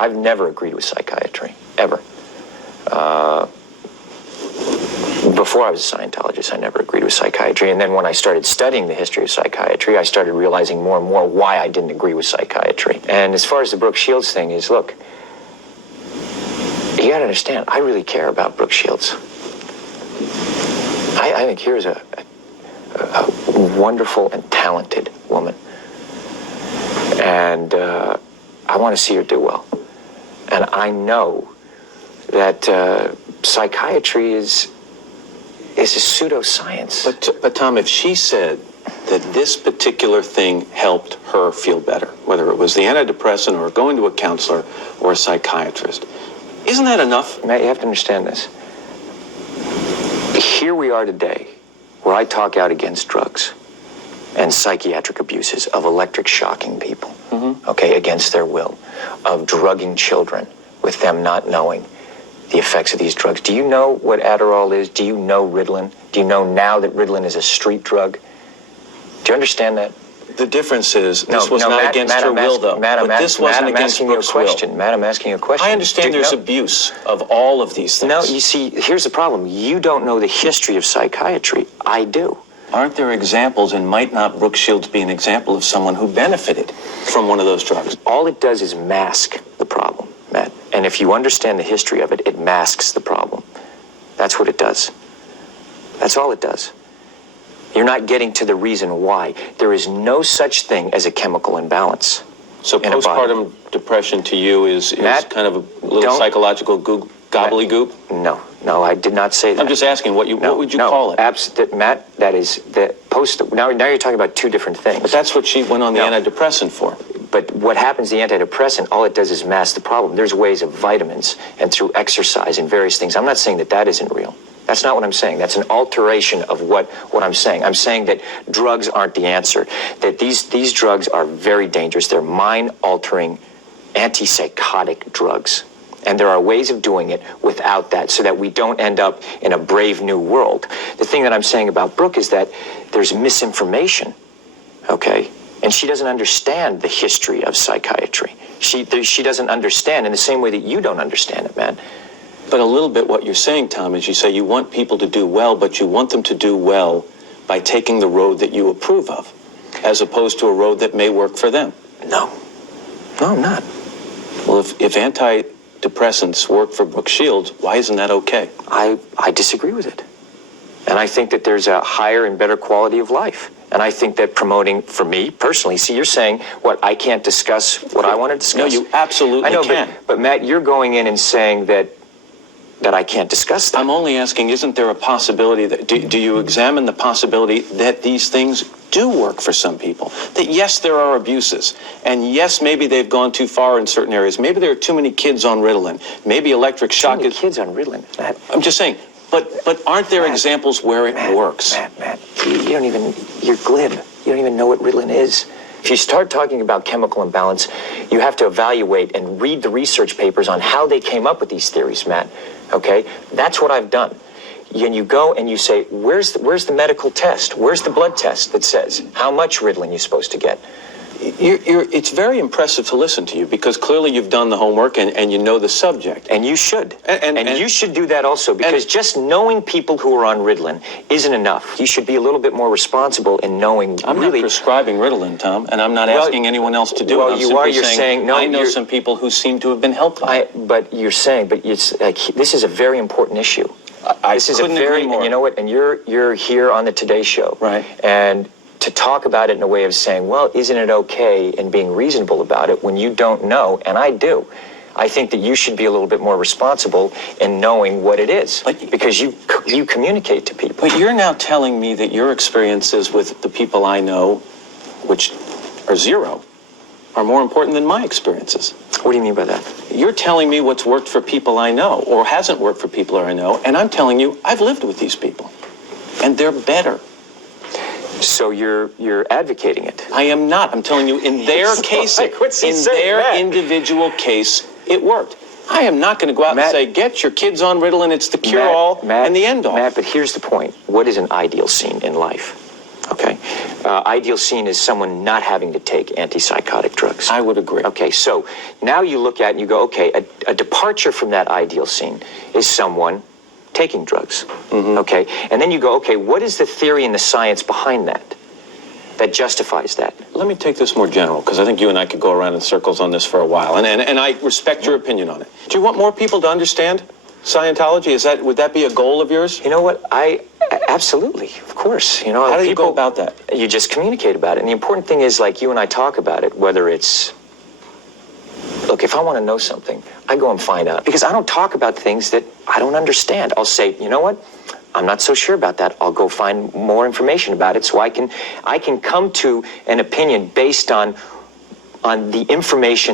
I've never agreed with psychiatry, ever. Before I was a Scientologist, I never agreed with psychiatry. And then when I started studying the history of psychiatry, I started realizing more and more why I didn't agree with psychiatry. And as far as the Brooke Shields thing is, look, you gotta understand, I really care about Brooke Shields. I think here's a wonderful and talented woman. And I want to see her do well. And I know that psychiatry is a pseudoscience. But Tom, if she said that this particular thing helped her feel better, whether it was the antidepressant or going to a counselor or a psychiatrist, isn't that enough? Matt, you have to understand this. Here we are today, where I talk out against drugs and psychiatric abuses of electric shocking people, okay, against their will, of drugging children with them not knowing the effects of these drugs. Do you know what Adderall is? Do you know Ritalin? Do you know now that Ritalin is a street drug? Do you understand that? The difference is this was not against her will, though. Matt, but this wasn't against Brooke's will. Matt, I'm asking you a question. I understand there's abuse of all of these things. No, you see, here's the problem. You don't know the history of psychiatry. I do. Aren't there examples, and might not Brooke Shields be an example of someone who benefited from one of those drugs? All it does is mask the problem, Matt. And if you understand the history of it, it masks the problem. That's what it does. That's all it does. You're not getting to the reason why. There is no such thing as a chemical imbalance. So postpartum depression to you is Matt, kind of a little psychological gobbledygook? No, I did not say that. I'm just asking, what would you call it? Matt, that is the now you're talking about two different things. But that's what she went on the antidepressant for. But what happens, the antidepressant, all it does is mask the problem. There's ways of vitamins and through exercise and various things. I'm not saying that that isn't real. That's not what I'm saying. That's an alteration of what I'm saying. I'm saying that drugs aren't the answer, that these drugs are very dangerous. They're mind-altering, antipsychotic drugs. And there are ways of doing it without that so that we don't end up in a brave new world. The thing that I'm saying about Brooke is that there's misinformation, okay? And she doesn't understand the history of psychiatry. She doesn't understand in the same way that you don't understand it, man. But a little bit what you're saying, Tom, is you say you want people to do well, but you want them to do well by taking the road that you approve of, as opposed to a road that may work for them. No, I'm not. Well, if antidepressants work for Brooke Shields, why isn't that okay? I disagree with it. And I think that there's a higher and better quality of life. And I think that promoting, for me personally, see, you're saying, what, I can't discuss what I want to discuss? No, you absolutely can. But Matt, you're going in and saying that I can't discuss that. I'm only asking, isn't there a possibility that, do you examine the possibility that these things do work for some people? That yes, there are abuses, and yes, maybe they've gone too far in certain areas. Maybe there are too many kids on Ritalin. Maybe electric shock is... Too many kids on Ritalin, Matt. I'm just saying, but aren't there examples where it works? Matt, you're glib. You don't even know what Ritalin is. If you start talking about chemical imbalance, you have to evaluate and read the research papers on how they came up with these theories, Matt. Okay? That's what I've done. And you go and you say, where's the medical test? Where's the blood test that says how much Ritalin you're supposed to get? It's very impressive to listen to you, because clearly you've done the homework and you know the subject. And you should. And you should do that also, because just knowing people who are on Ritalin isn't enough. You should be a little bit more responsible in knowing I'm not prescribing Ritalin, Tom, and I'm not asking anyone else to do it. You're saying no, I know some people who seem to have been helped by it. But it's like, this is a very important issue. This is couldn't agree more. And you know what? And you're here on the Today Show. Right. And to talk about it in a way of saying, well, isn't it okay, and being reasonable about it when you don't know, and I do. I think that you should be a little bit more responsible in knowing what it is, because you communicate to people. But you're now telling me that your experiences with the people I know, which are zero, are more important than my experiences. What do you mean by that? You're telling me what's worked for people I know, or hasn't worked for people I know, and I'm telling you I've lived with these people, and they're better. So you're advocating it? I am not. I'm telling you, in their case, individual case, it worked. I am not going to go out and say, get your kids on Ritalin, it's the cure-all and the end-all. Matt, but here's the point. What is an ideal scene in life? Okay. Ideal scene is someone not having to take antipsychotic drugs. I would agree. Okay, so now you look at it and you go, okay, a departure from that ideal scene is someone taking drugs. Okay, and then you go, okay, what is the theory and the science behind that justifies that? Let me take this more general, because I think you and I could go around in circles on this for a while, and I respect your opinion on it. Do you want more people to understand Scientology? Would that be a goal of yours? You know what? Absolutely, of course. You know, How do you go about that? You just communicate about it. And the important thing is, like, you and I talk about it, whether it's, look, if I want to know something, I go and find out. Because I don't talk about things that I don't understand. I'll say, you know what? I'm not so sure about that. I'll go find more information about it so I can come to an opinion based on the information